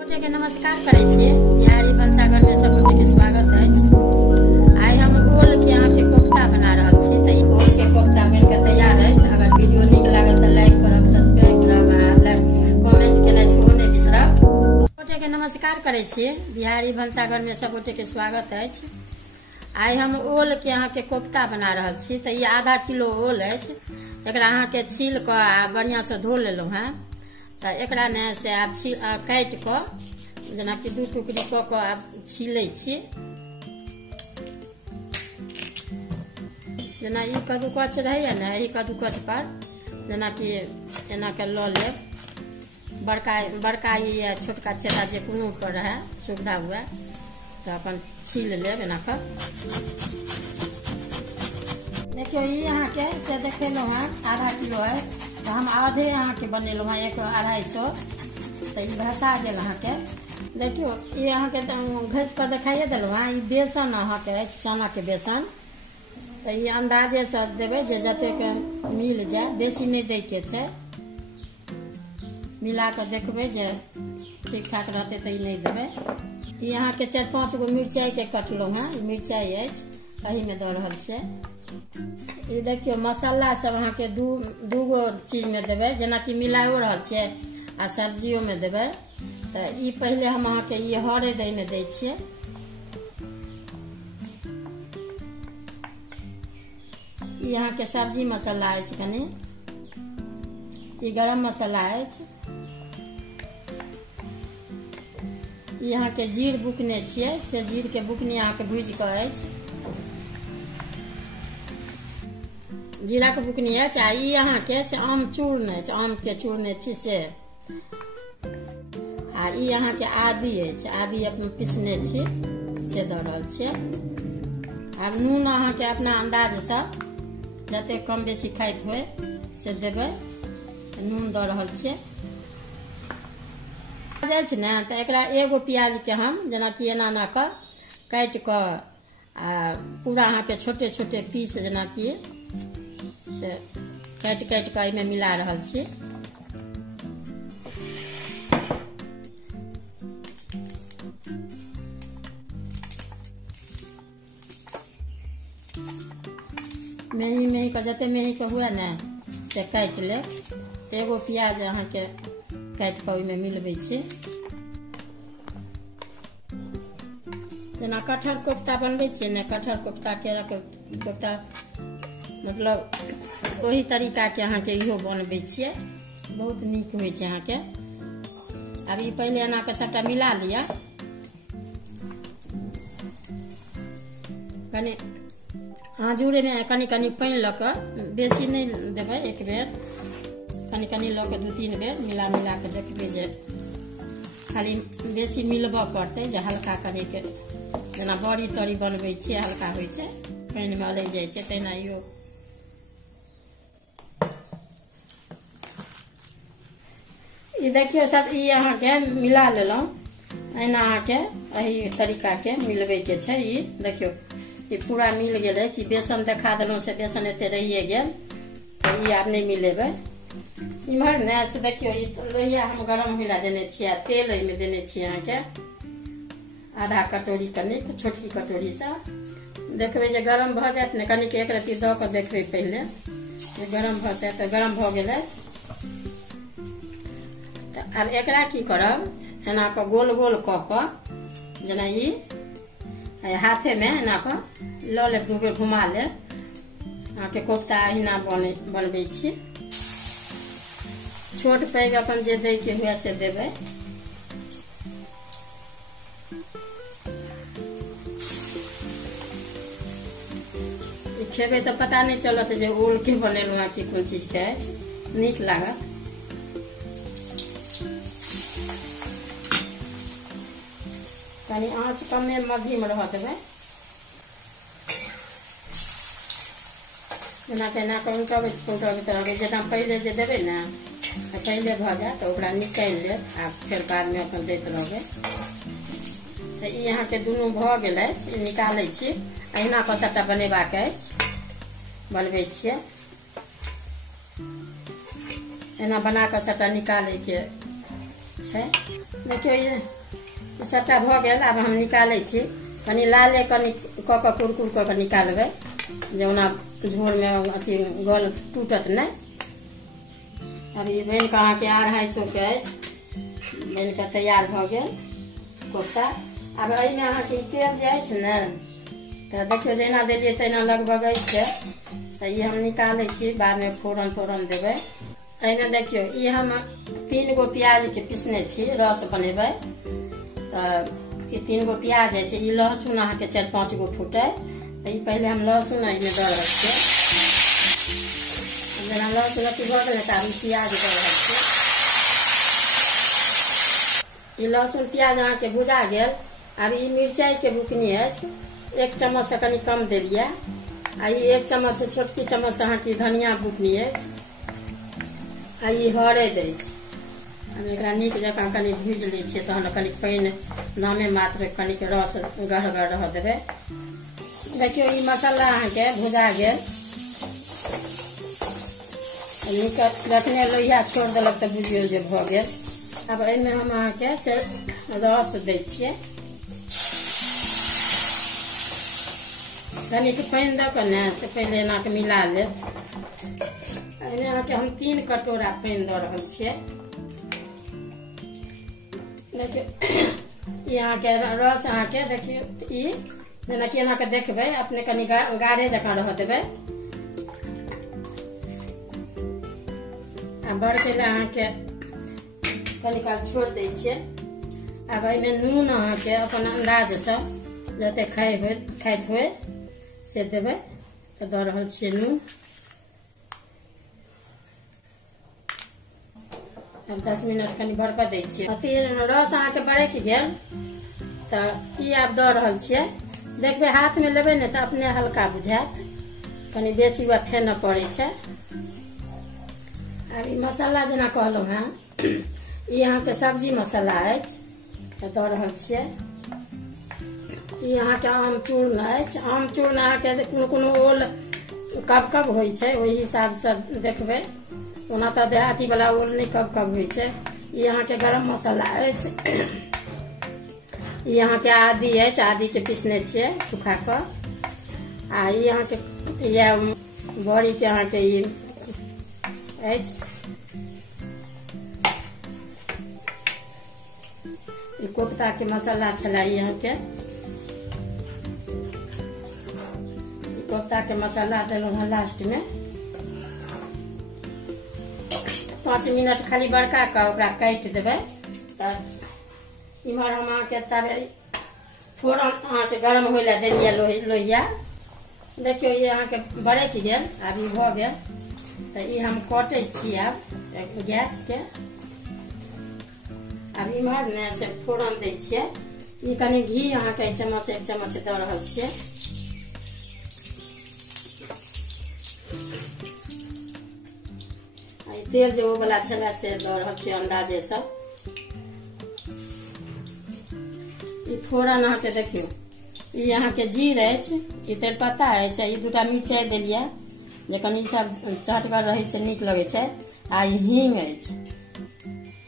के नमस्कार करे छियै। बिहारी भनसाघर में सब के स्वागत है। आई हम ओल के यहाँ के कोफ्ता बना रहल छी। तो ओल के कोफ्ता बन के तैयार है। अगर वीडियो निक लागल तो लाइक करब, सब्सक्राइब करब आ कमेंट केनाइ सेहो नहि बिसरब। के नमस्कार करे छियै। बिहारी भनसाघर में सब के स्वागत है। आई हम ओल के यहाँ के कोफ्ता बना रहल छी। तो ये आधा किलो ओल है। एकरा अहाँ के छील के आ बढ़िया से धो लेलहुँ हैं। तो एकरा ने से आप काट के जना कि दू टुकड़ी क के आप छीले छी। जना ई कद्दूकस रहैया ने, ई कद्दूकस पर जना कि एना के ल लेब। बड़का या छोटका छेदा जे कोनो पर रहे सुविधा हुए तो अपन छील लेब एना कर। देखियो ये यहाँ के से देखेलो हैं आधा किलो है। तो हम आधे यहाँ के बनेलो हैं 100-250। तो ये भसा गेल अहाँ के। देखियो ये यहाँ के घस पर दिखाइए दिलो हैं। ये बेसन अहाँ के चना के बेसन। तो ये अंदाजे से देवे जे जते के मिल जाए, बेसी नहीं दे के छे। मिला के देखबे जे ठीक ठाक रहते तो ये नहीं देवे। ये यहाँ के 4-5 गो मिर्चाई के कटलो हैं। मिर्चाई है अही में दे रहल छे। ये देखियो मसाला सब अहाँ के दू गो चीज में देवे, जना कि मिलायो रहल छे आ सब्जियों में देवे। तो ये पहले हम अहाँ के ये हरद में दे छिए। यहाँ के सब्जी मसाला है कनी। ये गरम मसाला है। यहाँ के जीर बुकने छिए से जीर के बुकनी यहाँ के भूज के है। जीरा के बुकनी है। चाहे यहाँ के से आम चूर्ण है, आम के चूर्ण छी से। आ यहाँ के आदि है, आदि अपन पीसने छी से दे रहल छे। अब नून अहाँ के अपना अंदाज से जते कम बेसी खाइत होय से देवे। नून दे रहल छे जाय छै ने। तो एकरा एगो प्याज के हम जना कि एना ना के काट के आ पूरा अहाँ के छोटे छोटे पीस जना कि से काट के में मिला रहल छी। मेही के जते मेही के हुए ने से काट ले। एगो प्याज अहाँ के काट के में मिलबे छी। जना कटहर कोफ्ता बनबे छी ने, कटहर कोफ्ता के कोफ्ता मतलब वही तरीका के अहाँ के इहो बनबे छिए। बहुत नीक होइ छै अहाँ के। अब ये पहले एना के सबटा मिला लिया। कनी आजूरे में कनी कनी पानी ल के, बेसी नहीं देवे एक बेर, कनी कनी ल के 2-3 बेर मिला के देखबे जे खाली बेसी मिलबा पड़ते जे हल्का कनी के जना बड़ी तड़ी बनबे छिए हल्का होइ छै, पानी में अलग जाय छै। तेना यो ये देखियो सब ये अहाँ के मिला लेलौं। एना अहाँ के एही तरीका के मिलबे के छै। ये देखियो ये पूरा मिल गेल है। बेसन देखा देलौं से बेसन एते रहिए गेल। तो ये आब नहीं मिलेबे। इम्हर ने से देखियो ये लोहिया हम गरम होला देने छियै। तेल में देने छियै अहाँ के आधा कटोरी कनी छोटकी कटोरी से। देखबे जे गरम भ जात ने कनी के एक रत्ती द के देखबे पहले जे गरम भ जात। तो गरम भ गेल है। अब एकरा की करब एना के गोल गोल क के जना ई हाथे में एना के ल लेब, 2 बेर घुमा लेब। अहाँ के कोफ्ता अहिना बनबे छी। छोट पैघ अपन जे दे के हुए से देवे। खेबे तो पता नहीं चलत जे ओल के बनेलू है कि कोन चीज के नीक लागत। कनी आँच कमे मध्यम रह देवे। जना पहले जे देवे ना पहले भ जाए तो ओकरा निकाल ले आ फिर बाद में अपन दैत रहबे। तो यहाँ के दुनू भ गेल अछि, निकालै छी। अहिना पर सबटा बनेबाक अछि, बनबै छियै। एना बना के सबटा निकाले के छै। देखियो ये सबटा भऽ गेल। आब हम निकालै छी, कनी लाले कनी कऽ कऽ कुरकुर कऽ कऽ निकालबै, जे ओना झोर में अथी गल टूटत नहीं। अब ये बन के अहाँके 250 के अछि, बन के तैयार भऽ गेल कोफ्ता। अब एहिमे अहाँके तेल जे अछि ने, तऽ देखियो जेना देलियै तेना लगभग अछि। तऽ ये हम निकालै छी, बाद में फोरन तोरन देबै। एहिमे देखियो ये हम 3 गो प्याज के पीसने छी, रस बनेबै। तऽ ये 3 गो प्याज अछि। ये लहसुन अहाँके 4-5 गो फूटे। तऽ ये पहले हम लहसुन एहिमे दऽ रहल छियै। जेना लहसुन अथी भऽ गेलै तऽ आब प्याज दऽ रहल छियै। ये लहसुन प्याज अहाँके भुजा गेल। आब ये मिरचाई के बुकनी अछि, 1 चम्मच से कनी कम देलियै। आ ये 1 चम्मच से छोटकी चम्मच अहाँके धनिया बुकनी अछि। आ ये हरैद अछि। हम एकरा नीक जकाँ कनी भूजि लै छियै, तहन कनी पानि नामे मात्र कनिक रस गढ़गर रह देबै। देखियो ये मसाला अहाँके भुजा गेल। जखने लोहिया छोड़ देलक तऽ बुझियौ जे भऽ गेल। अब एहिमे हम अहाँके से रस दै छियै, कनिक पानि दऽ कऽ ने से पहिले एना के मिला लेब। एहिमे अहाँके हम 3 कटोरा पानि दऽ रहल छियै। देखियो ये अहाँके रस अहाँके देखियो ई जेना कि एना के देखबै, अपने कनी गाढ़े जकाँ रह देबै। आ बड़के ले अहाँके कनी काल छोड़ दै छियै। आब एहिमे नून अहाँके अपन अंदाज से जते खाइत होइ से देबै। तऽ दऽ रहल छियै नून। अब 10 मिनट कनी बरकऽ दै छियै। अथी रस अहाँके बरैक गेल तऽ ई आब दऽ रहल छियै। देखबै हाथ में लेबै ने तऽ अपने हल्का बुझायत, कनी बेसी वह फेनऽ पड़ै छै। अब ई मसाला जेना कहलहुँ हैं, ई अहाँके सब्जी मसाला अछि, तऽ दऽ रहल छियै। ई अहाँके आमचूर्ण अछि। आमचूर्ण अहाँके कोनो ओल कब कब होइ छै, ओहि हिसाब से देखबै। ओना तऽ देहाती वाला ओल नहीं कब कब होइ छै। ई अहाँके गरम मसाला अछि। ई अहाँके आदी अछि, आदी के पीसने छियै सुखा कऽ। आ ई अहाँके या बड़ी के अहाँके ई अछि। ई कोफ्ता के मसाला छला। ई अहाँके कोफ्ता के मसाला देलहुँ हैं लास्ट में। 5 मिनट खाली बड़का कऽ ओकरा काटि देबै। तऽ इम्हर हम अहाँके ताबे फोरन अहाँके गरम होइ लए देलियै लोहिया। देखियो ये अहाँके बरैक गेल। आब ई भऽ गेल तऽ ई हम कटै छी आब गैस के। आब इम्हर ने से फोरन दै छियै। ई कनी घी अहाँके 1 चम्मच दऽ रहल छियै। तेल जे ओ वाला छलै से दऽ रहल छियै अंदाजे से। ई फोरन अहाँके देखियो, ई अहाँके जीर अछि, ई तेजपत्ता अछि, ई 2टा मिरचाई देलियै जे कनी सब चहटगर रहै छै, नीक लगै छै। आ ई हींग अछि।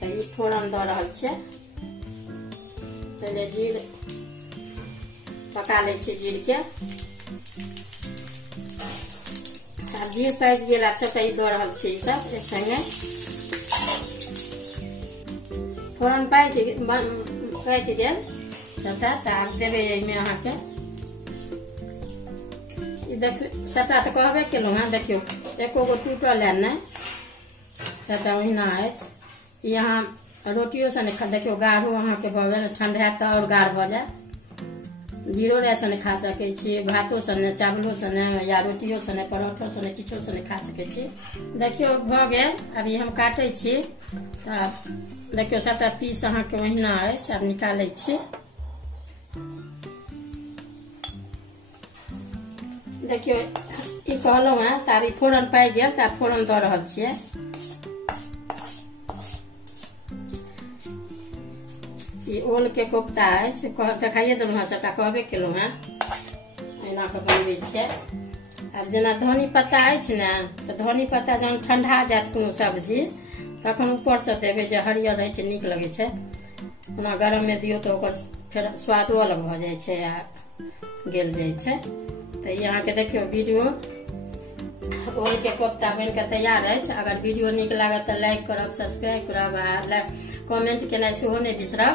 तऽ ई फोरन दऽ रहल छियै। पहिले जीर पका लै छियै जीर के। जीर पाकि गेल। आब सबटा ई दऽ रहल छियै, ई सब एक संगे। फोरन पाकि गेल सबटा। तऽ आब देबै एहिमे अहाँके ई देखियो सबटा तऽ कहबे केलहुँ हैं। देखियो एको गो टूटल है नहीं, सबटा ओहिना अछि। ई अहाँ रोटियो से नहीं खा, देखियो गाढ़ो अहाँके भऽ गेल। ठंडायत तऽ और गाढ़ भऽ जायत। जीरो राइस नहीं खा सकै छी, भातो से नहीं, चावलो से नहीं, या रोटियो से नहीं, परोठो से नहीं, किछो से नहीं खा सकै छी। देखियो भऽ गेल। अभी हम काटै छी। तऽ देखियो सबटा पीस अहाँके ओहिना अछि। आब निकालै छी। देखियो ई कहलहुँ हैं। तऽ आब ई फोरन पाकि गेल तऽ आब फोरन दऽ रहल छियै। ई ओल के कोफ्ता अछि, देखाइए देलहुँ हैं, सबटा कहबे केलहुँ हैं। एना कऽ बनबै छियै। आब जेना धनी पत्ता अछि ने, तऽ धनी पत्ता जहन ठंडा जायत कोनो सब्जी, तखन ऊपर से देबै, जे हरियर रहै छै, नीक लगै छै। ओना गरम में दियौ तो ओकर फिर स्वादो अलग भ जाय छै आ गेल जाय छै। तो यहाँ के देखियो वीडियो ओल के कोफ्ता बन के तैयार है। अगर वीडियो निक लागत तो लाइक करब, सब्सक्राइब करब आ कमेंट केनाइ सेहो नहीं बिसरब।